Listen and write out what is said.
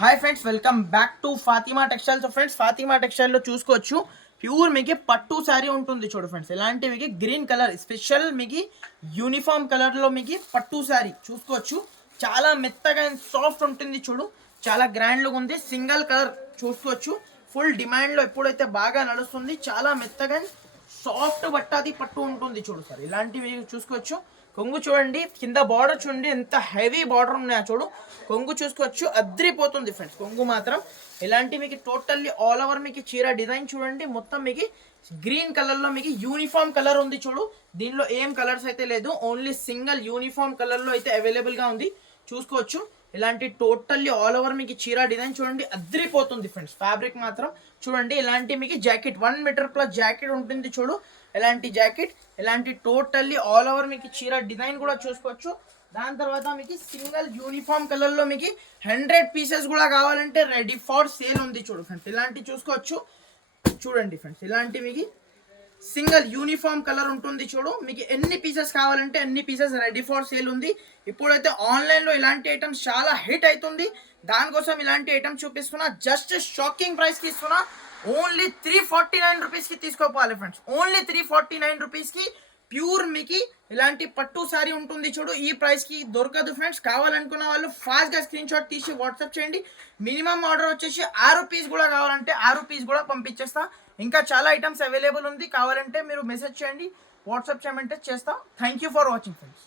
Hi friends, welcome back to Fatima textile. So friends, Fatima టెక్స్టైల్లో చూసుకోవచ్చు pure మీకు పట్టు శారీ ఉంటుంది చూడు ఫ్రెండ్స్. ఇలాంటి మీకు గ్రీన్ కలర్ స్పెషల్ మీకు యూనిఫామ్ కలర్లో మీకు పట్టు శారీ చూసుకోవచ్చు. చాలా మెత్తగా అండ్ సాఫ్ట్ ఉంటుంది చూడు, చాలా గ్రాండ్గా ఉంది. సింగిల్ కలర్ చూసుకోవచ్చు, ఫుల్ డిమాండ్లో ఎప్పుడైతే బాగా నడుస్తుంది. చాలా మెత్తగా సాఫ్ట్ బట్టాది పట్టు ఉంటుంది చూడు సార్. ఇలాంటివి చూసుకోవచ్చు. కొంగు చూడండి, కింద బార్డర్ చూడండి ఎంత హెవీ బార్డర్ ఉన్నాయో చూడు. కొంగు చూసుకోవచ్చు, అద్రిపోతుంది ఫ్రెండ్స్ కొంగు మాత్రం. ఇలాంటి మీకు టోటల్లీ ఆల్ ఓవర్ మీకు చీర డిజైన్ చూడండి. మొత్తం మీకు గ్రీన్ కలర్లో మీకు యూనిఫామ్ కలర్ ఉంది చూడు. దీనిలో ఏం కలర్స్ అయితే లేదు, ఓన్లీ సింగిల్ యూనిఫామ్ కలర్లో అయితే అవైలబుల్గా ఉంది చూసుకోవచ్చు. ఇలాంటి టోటల్లీ ఆల్ ఓవర్ మీకు చీర డిజైన్ చూడండి, అద్రిపోతుంది ఫ్రెండ్స్. ఫ్యాబ్రిక్ మాత్రం చూడండి. ఇలాంటి మీకు జాకెట్ 1 మీటర్ ప్లస్ జాకెట్ ఉంటుంది చూడు. ఇలాంటి జాకెట్, ఇలాంటి టోటల్లీ ఆల్ ఓవర్ మీకు చీర డిజైన్ కూడా చూసుకోవచ్చు. దాని తర్వాత మీకు సింగిల్ యూనిఫామ్ కలర్లో మీకు 100 పీసెస్ కూడా కావాలంటే రెడీ ఫర్ సేల్ ఉంది చూడు ఫ్రెండ్స్. ఇలాంటి చూసుకోవచ్చు చూడండి ఫ్రెండ్స్. ఇలాంటి మీకు సింగిల్ యూనిఫామ్ కలర్ ఉంటుంది చూడు. మీకు ఎన్ని పీసెస్ కావాలంటే అన్ని పీసెస్ రెడీ ఫర్ సేల్ ఉంది. ఇప్పుడైతే ఆన్లైన్లో ఇలాంటి ఐటమ్స్ చాలా హిట్ అవుతుంది, దానికోసం ఇలాంటి ఐటమ్స్ చూపిస్తున్నా. జస్ట్ షాకింగ్ ప్రైస్కి ఇస్తున్నా. ఓన్లీ 349 రూపీస్కి తీసుకోవాలి ఫ్రెండ్స్. ఓన్లీ 349 రూపీస్కి ప్యూర్ మీకు ఇలాంటి పట్టు శారీ ఉంటుంది చూడు. ఈ ప్రైస్కి దొరకదు ఫ్రెండ్స్. కావాలనుకున్న వాళ్ళు ఫాస్ట్గా స్క్రీన్ షాట్ తీసి వాట్సాప్ చేయండి. మినిమం ఆర్డర్ వచ్చేసి 6 పీస్ కూడా కావాలంటే 6 పీస్ కూడా పంపించేస్తా. ఇంకా చాలా ఐటమ్స్ అవైలబుల్ ఉంది, కావాలంటే మీరు మెసేజ్ చేయండి, వాట్సాప్ చేయమంటే చేస్తా. Thank you for watching friends.